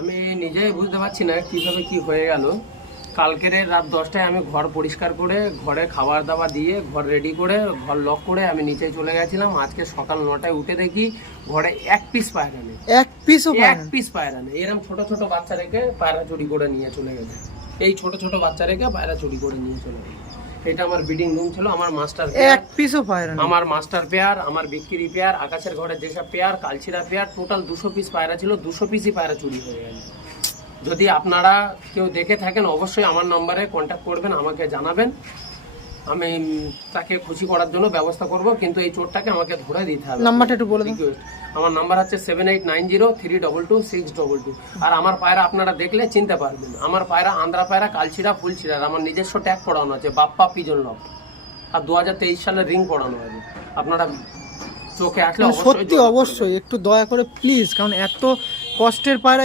আমি নিজেই বুঝতে পারছি না কীভাবে কি হয়ে গেল। কালকের রাত 10টায় আমি ঘর পরিষ্কার করে ঘরে খাবার দাবার দিয়ে ঘর রেডি করে ঘর লক করে আমি নিচে চলে গেছিলাম। আজকে সকাল 9টায় উঠে দেখি ঘরে এক পিস পায়রা নেই, এক পিস পায়রা নেই। এরকম ছোট ছোট বাচ্চা রেখে পায়রা চুরি করে নিয়ে চলে গেছে। এই ছোট ছোট বাচ্চা রেখে পায়রা চুরি করে নিয়ে চলে গেছে। এটা আমার ব্রিডিং রুম ছিল, আমার মাস্টার এক পিসও পায়রা নেই। আমার মাস্টার পেয়ার, আমার বিক্রি পেয়ার, আকাশের ঘরে যেসব পেয়ার, কালচিরা পেয়ার, টোটাল 200 পিস পায়রা ছিল। 200 পিসই পায়রা চুরি হয়ে গেছে। যদি আপনারা কেউ দেখে থাকেন অবশ্যই আমার নম্বরে কন্ট্যাক্ট করবেন, আমাকে জানাবেন। আমি তাকে খুশি করার জন্য ব্যবস্থা করব, কিন্তু এই চোরটাকে আমাকে ধরে দিতে হবে। নাম্বারটা একটু বলে দিন। আমার নাম্বার হচ্ছে 7890322222। আর আমার পায়রা আপনারা দেখলে চিনতে পারবেন। আমার পায়রা আন্ধ্রা পায়রা, কালচিরা, ফুলচিরা। আমার নিজস্ব ট্যাগ পড়ানো আছে, বাপ্পা পিজন লক। আর 2023 সালের রিং পড়ানো আছে। আপনারা চোখে আসলে সত্যি অবশ্যই একটু দয়া করে প্লিজ, কারণ এত কষ্টের পায়রা